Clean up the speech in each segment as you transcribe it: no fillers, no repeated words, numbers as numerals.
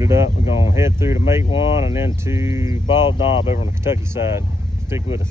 loaded up. We're gonna head through to Mate 1 and then to Bald Knob over on the Kentucky side. Stick with us.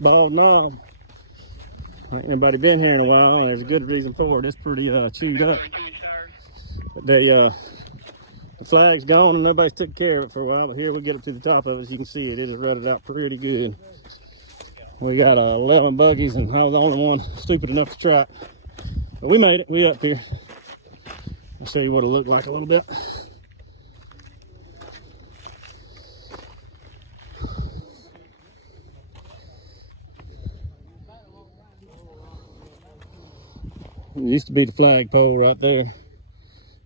Bald Knob. Ain't nobody been here in a while. There's a good reason for it. It's pretty chewed up. But the flag's gone and nobody's took care of it for a while. But here we get up to the top of it. As you can see, it is rutted out pretty good. We got 11 buggies, and I was the only one stupid enough to try it. But we made it. We up here. I'll show you what it looked like a little bit. It used to be the flagpole right there,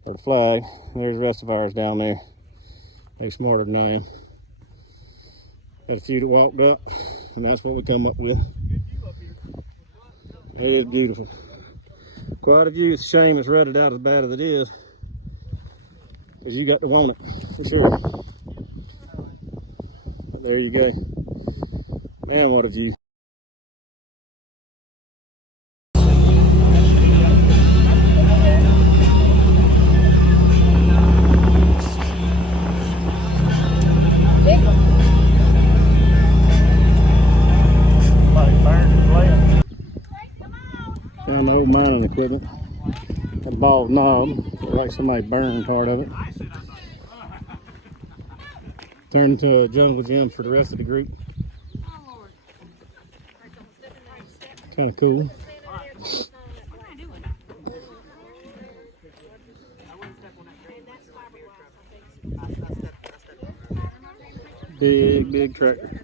or the flag. There's the rest of ours down there. They're smarter than I am. Had a few that walked up, and that's what we come up with. It is beautiful. Quite a view. It's a shame it's rutted out as bad as it is, because you got to want it, for sure. But there you go. Man, what a view. Found the old mining equipment. That Bald Knob. Looked like somebody burned part of it. Turned into a jungle gym for the rest of the group. Kind of cool. Big tractor.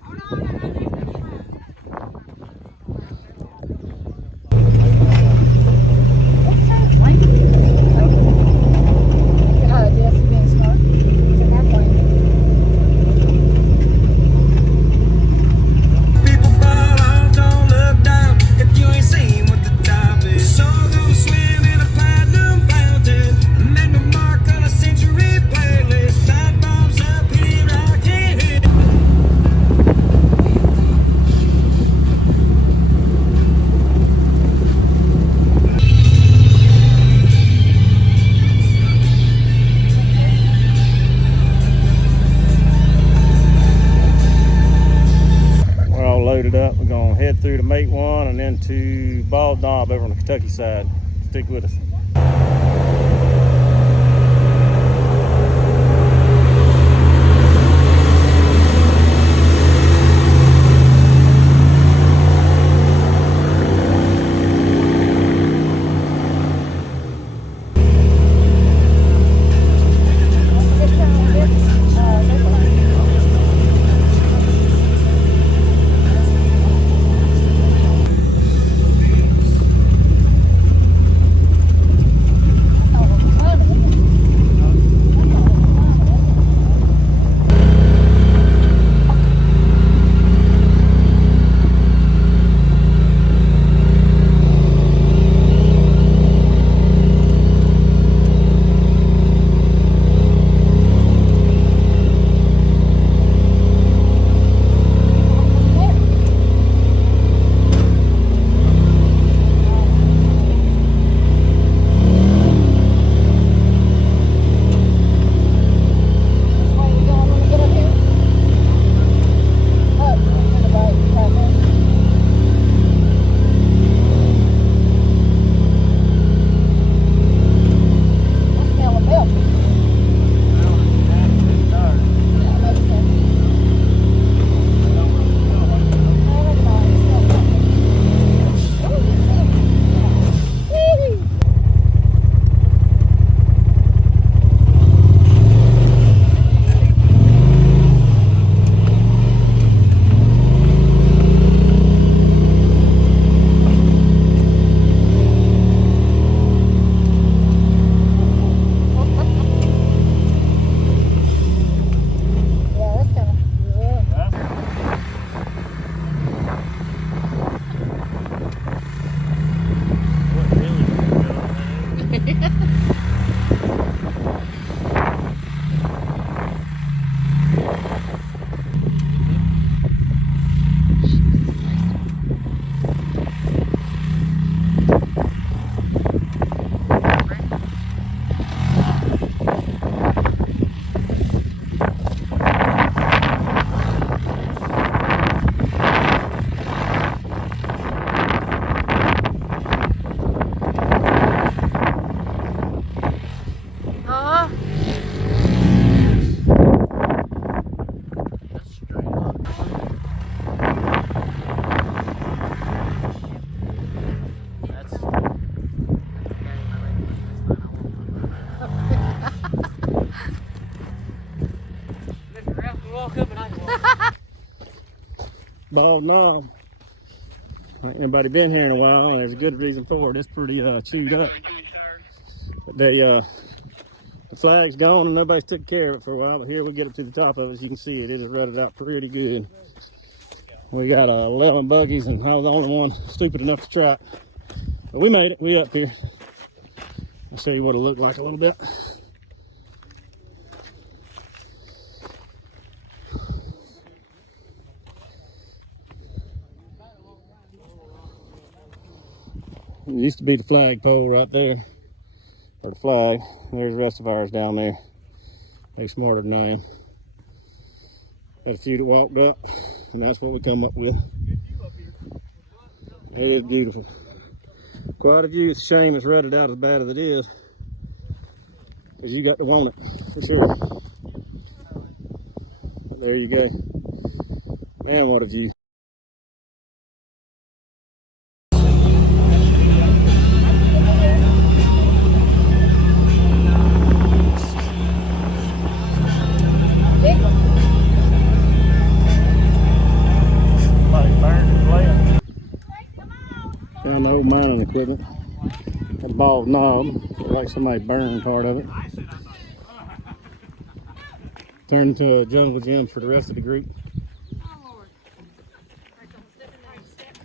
People fall off, don't look loaded up. We're gonna head through to Mate 1 and then to Bald Knob over on the Kentucky side. Stick with us. Bald Knob. Ain't nobody been here in a while. There's a good reason for it. It's pretty chewed up. The flag's gone and nobody's took care of it for a while, but here we get up to the top of it. As you can see, it is rutted out pretty good. We got 11 buggies and I was the only one stupid enough to try it. But we made it. We up here. I'll show you what it looked like a little bit. It used to be the flagpole right there, or the flag. There's the rest of ours down there. They're smarter than I am. Had a few that walked up, and that's what we come up with. It is beautiful. Quite a view. It's a shame it's rutted out as bad as it is, because you got to want it, for sure. But there you go. Man, what a view. Found the old mining equipment at Bald Knob. Looked like somebody burned part of it. Turned into a jungle gym for the rest of the group.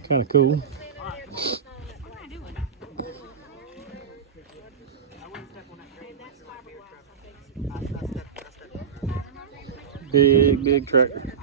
Kind of cool. Big tractor.